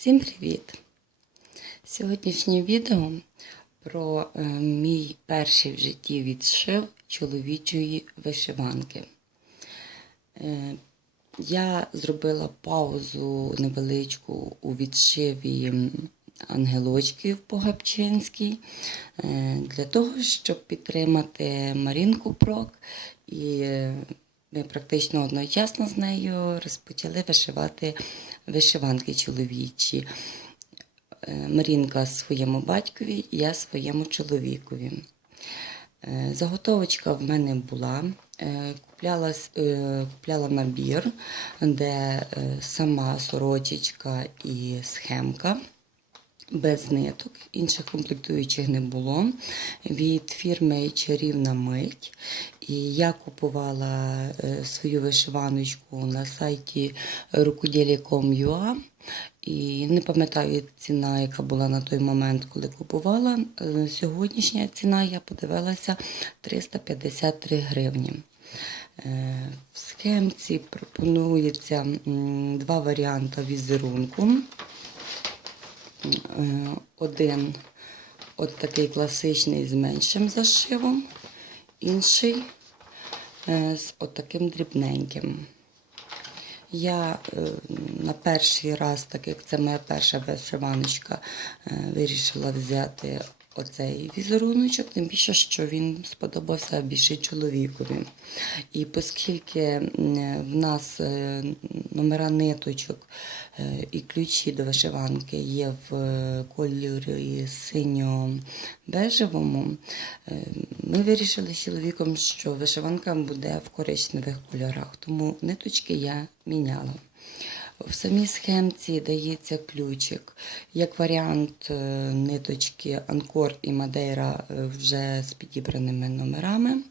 Всім привіт! Сьогоднішнє відео про е, мій перший в житті відшив чоловічої вишиванки. Е, я зробила паузу невеличку у відшиві ангелочків по Гапчинській е, для того, щоб підтримати Марінку Прок. І е, ми практично одночасно з нею розпочали вишивати вишиванки чоловічі. Е, Марінка своєму батькові, я своєму чоловікові. Е, Заготовочка в мене була. Е, Купляла, купляла набір, де сама сорочечка і схемка без ниток, інших комплектуючих не було. Від фірми Чарівна мить. І я купувала е, свою вишиваночку на сайті rukudєлі.com.ua. І не пам'ятаю ціна, яка була на той момент, коли купувала. Е, Сьогоднішня ціна я подивилася 353 гривні. Е, В схемці пропонується два варіанти візерунку. Е, Один от такий класичний з меншим зашивом, інший з з таким дрібненьким. Я е, на перший раз, так як це моя перша вишиваночка, е, вирішила взяти оцей візеруночок, тим більше, що він сподобався більше чоловікові. І оскільки в нас е, номера ниточок е, і ключі до вишиванки є в е, кольорі синьо-бежевому, ми вирішили з чоловіком, що вишиванка буде в коричневих кольорах, тому ниточки я міняла. В самій схемці дається ключик. Як варіант е, ниточки Анкор і Мадейра е, вже з підібраними номерами,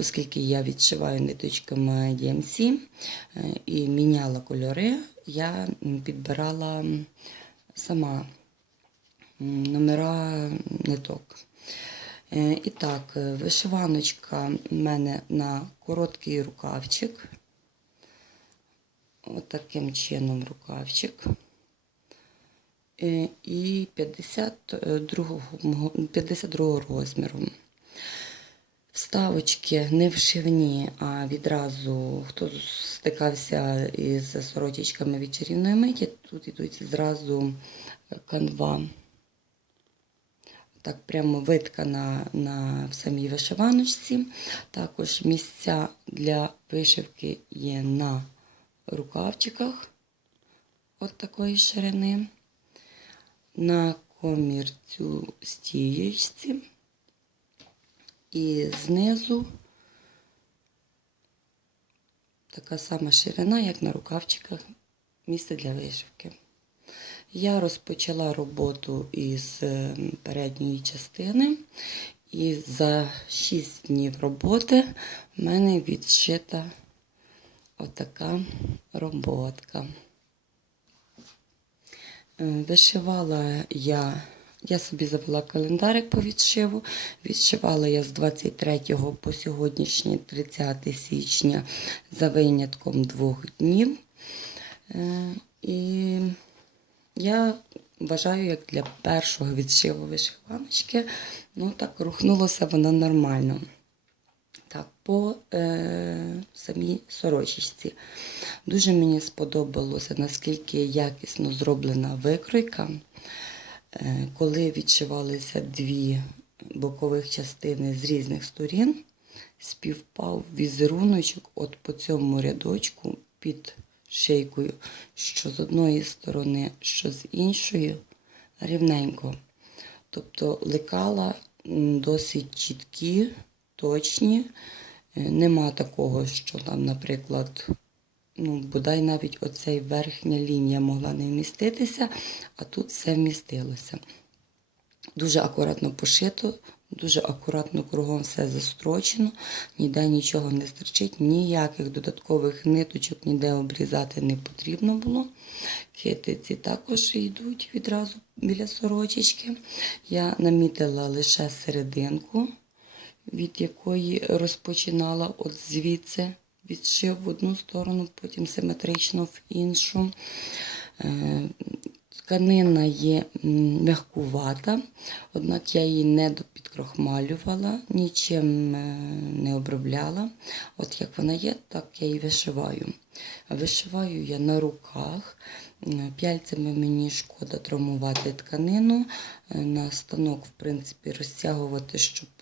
оскільки я відшиваю ниточками DMC е, і міняла кольори, я підбирала сама номера ниток. І так, вишиваночка в мене на короткий рукавчик. От таким чином рукавчик. Е, І 52, 52 розміру. Вставочки не вшивні, а відразу, хто стикався із сорочечками від миті, тут ідуть зразу канва. Так прямо виткана на в самій вишиваночці. Також місця для вишивки є на рукавчиках от такої ширини, на комірцю стієчці і знизу така сама ширина, як на рукавчиках, місце для вишивки. Я розпочала роботу із е, передньої частини, і за 6 днів роботи в мене відшита отака роботка. Е, Вишивала я, я собі завела календарик по відшиву. Відшивала я з 23 по сьогоднішній 30 січня за винятком двох днів. Е, І я вважаю, як для першого відшиву вишиваночки, ну так рухнулося воно нормально. По е, самій сорочечці. Дуже мені сподобалося, наскільки якісно зроблена викройка. Е, коли відшивалися дві бокових частини з різних сторін, співпав візеруночок от по цьому рядочку під шийкою, що з одної сторони, що з іншої, рівненько. Тобто лекала досить чіткі, точні. Е, Нема такого, що там, наприклад, ну, бодай навіть оцей верхня лінія могла не вміститися, а тут все вмістилося. Дуже акуратно пошито, дуже акуратно кругом все застрочено, ніде нічого не стерчить, ніяких додаткових ниточок ніде обрізати не потрібно було. Китиці також йдуть відразу біля сорочечки. Я намітила лише серединку, від якої розпочинала от звідси, відшив в одну сторону, потім симетрично в іншу. Е, Тканина є м'якувата, однак я її не підкрохмалювала, нічим е, не обробляла. От як вона є, так я її вишиваю. Вишиваю я на руках. М, Пяльцями мені шкода травмувати тканину. Е, На станок, в принципі, розтягувати, щоб е,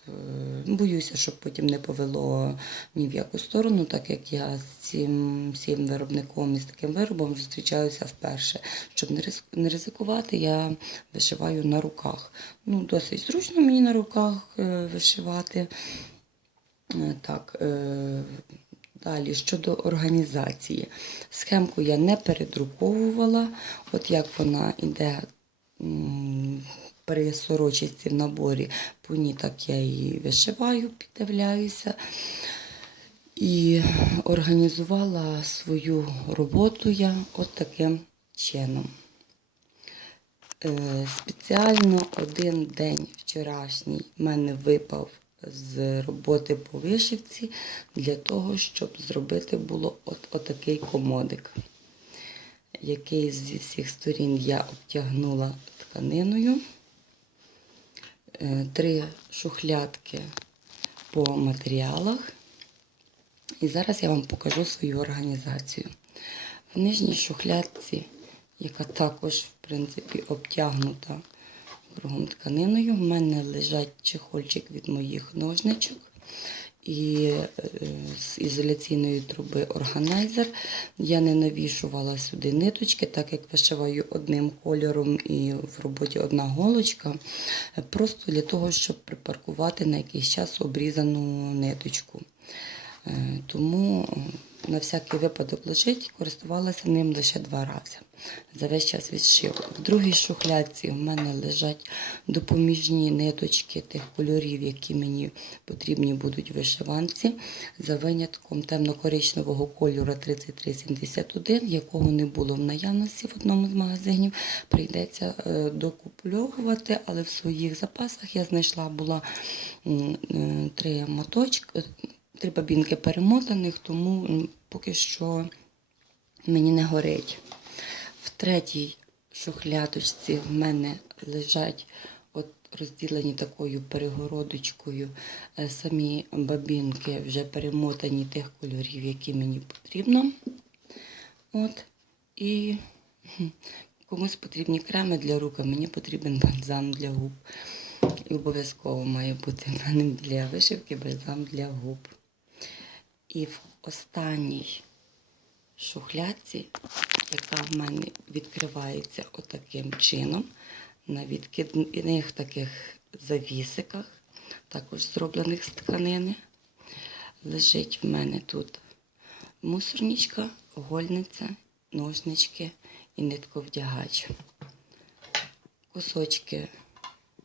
боюся, щоб потім не повело ні в яку сторону, так як я з цим, цим виробником і з таким виробом зустрічаюся вперше. Щоб не ризикувати, я вишиваю на руках. Ну, досить зручно мені на руках е, вишивати. Е, Так, е, далі щодо організації. Схемку я не передруковувала. От як вона йде при сорочці в наборі, по ній так я її вишиваю, піддивляюся. І організувала свою роботу я от чином. Е, Спеціально один день вчорашній в мене випав з роботи по вишивці для того, щоб зробити було от, отакий комодик, який зі всіх сторін я обтягнула тканиною. Е, Три шухлядки по матеріалах. І зараз я вам покажу свою організацію. В нижній шухлядці, яка також, в принципі, обтягнута кругом тканиною, в мене лежать чехольчик від моїх ножничок і е, з ізоляційної труби органайзер. Я не навішувала сюди ниточки, так як вишиваю одним кольором і в роботі одна голочка, просто для того, щоб припаркувати на якийсь час обрізану ниточку. Е, Тому на всякий випадок лежить, користувалася ним лише два рази. За весь час відшиву. В другій шухлядці в мене лежать допоміжні ниточки тих кольорів, які мені потрібні будуть вишиванці, за винятком темно-коричневого кольору 3371, якого не було в наявності в одному з магазинів. Прийдеться е, докупльовувати, але в своїх запасах я знайшла була е, три моточки три бабінки перемотаних, тому поки що мені не горить. В третій шухлядочці в мене лежать от розділені такою перегородочкою е, самі бабінки, вже перемотані тих кольорів, які мені потрібно. От. І комусь потрібні креми для рук, а мені потрібен бальзам для губ. І обов'язково має бути в мене для вишивки бальзам для губ. І в останній шухлядці, яка в мене відкривається отаким чином, на відкидних таких завісиках, також зроблених з тканини, лежить в мене тут мусорничка, гольниця, ножнички і нитковдягач. Кусочки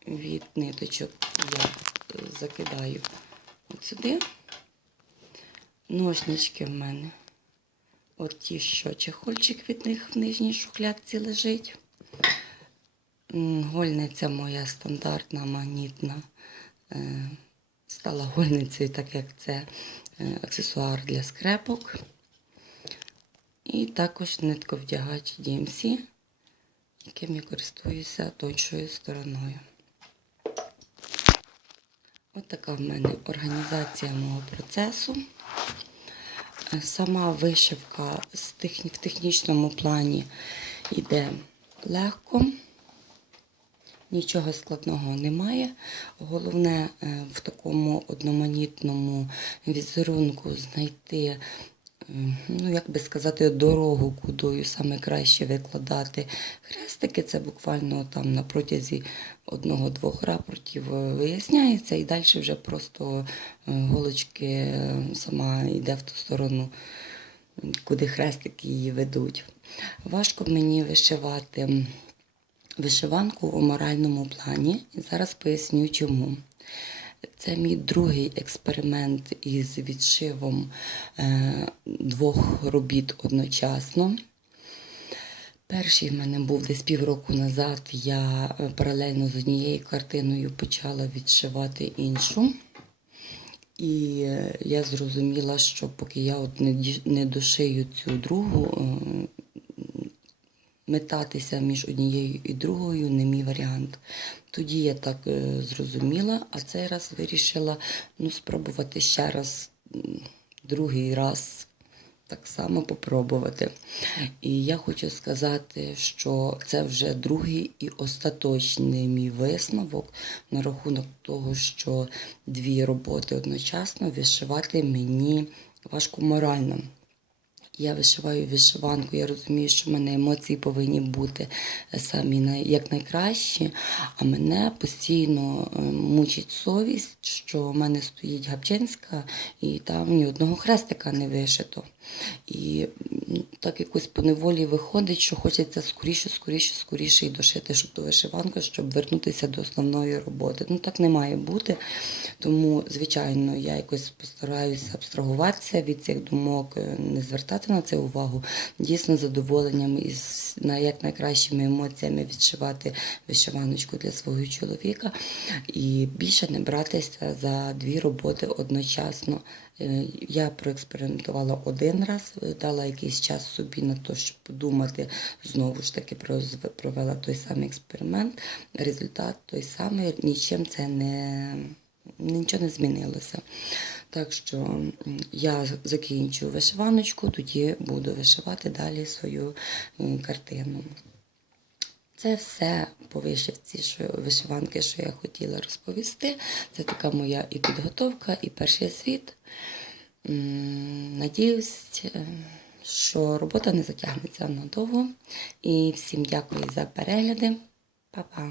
від ниточок я е, закидаю от сюди. Ножнички в мене. От ті, що чехольчик від них в нижній шухлядці лежить. Гольниця моя стандартна, магнітна. Е, Стала гольницею, так як це е, аксесуар для скрепок. І також нитковдягач DMC, яким я користуюся тоншою стороною. От така в мене організація мого процесу. Сама вишивка в технічному плані йде легко, нічого складного немає. Головне е, в такому одноманітному візерунку знайти, ну як би сказати, дорогу, кудою саме краще викладати хрестики. Це буквально там на протязі одного-двох рапортів е, виясняється, і далі вже просто е, голочки е, сама йде в ту сторону, куди хрестики її ведуть. Важко мені вишивати вишиванку у моральному плані, і зараз поясню чому. Це мій другий експеримент із відшивом е, двох робіт одночасно. Перший в мене був десь півроку назад. Я е, паралельно з однією картиною почала відшивати іншу. І е, я зрозуміла, що поки я от не дошию цю другу, метатися між однією і другою не мій варіант. Тоді я так е, зрозуміла, а цей раз вирішила ну, спробувати ще раз, другий раз так само попробувати. І я хочу сказати, що це вже другий і остаточний мій висновок на рахунок того, що дві роботи одночасно вишивати мені важко морально. Я вишиваю вишиванку, я розумію, що в мене емоції повинні бути е, самі як найкращі, а мене постійно е, мучить совість, що в мене стоїть Габчинська і там ні одного хрестика не вишито. І так якось по неволі виходить, що хочеться скоріше, скоріше, скоріше і дошити, щоб ту вишиванку, щоб вернутися до основної роботи. Ну так не має бути. Тому, звичайно, я якось постараюся абстрагуватися від цих думок, е, не звертати на це увагу. Дійсно, задоволенням і з як найкращими емоціями відшивати вишиваночку для свого чоловіка і більше не братися за дві роботи одночасно. Е, Я проекспериментувала один раз, е, дала якийсь час собі на те, щоб подумати, знову ж таки провела той самий експеримент. Результат той самий, нічим це не нічого не змінилося. Так що я закінчу вишиваночку, тоді буду вишивати далі свою картину. Це все по вишивці, що вишиванки, що я хотіла розповісти. Це така моя і підготовка, і перший світ. Надіюсь, е, що робота не затягнеться надовго. І всім дякую за перегляди. Па-па!